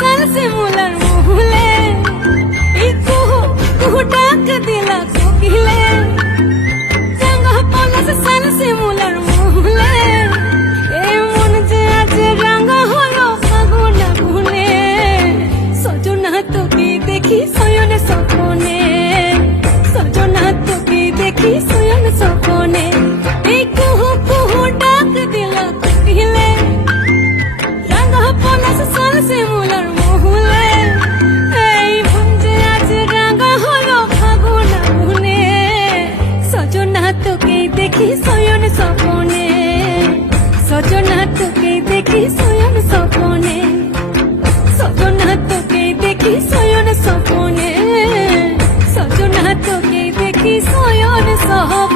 साल से मुलर मुहले कुहू डाक दिला कोकिले रंग पलस साल से मुलर मुहले ए मन जे आज रंग हलो फागुन गुने सजना তোকে দেখি শয়ন স্বপ্নে সজনা তোকে দেখি শয়ন স্বপ্নে এই কুহু কুহু ডাক দিলা কোকিলে রঙ পলাশ সাল সে মুলার মহুলে এই মন যে আজ রঙ হলো ফাগুন গুনে সজনা তোকে দেখি শয়ন স্বপ্নে সজনা তোকে দেখি শয়ন স্বপ্নে সজনা তোকে দেখি শয়ন স্বপ্নে সজনা তোকে দেখি শয়ন স্বপ্নে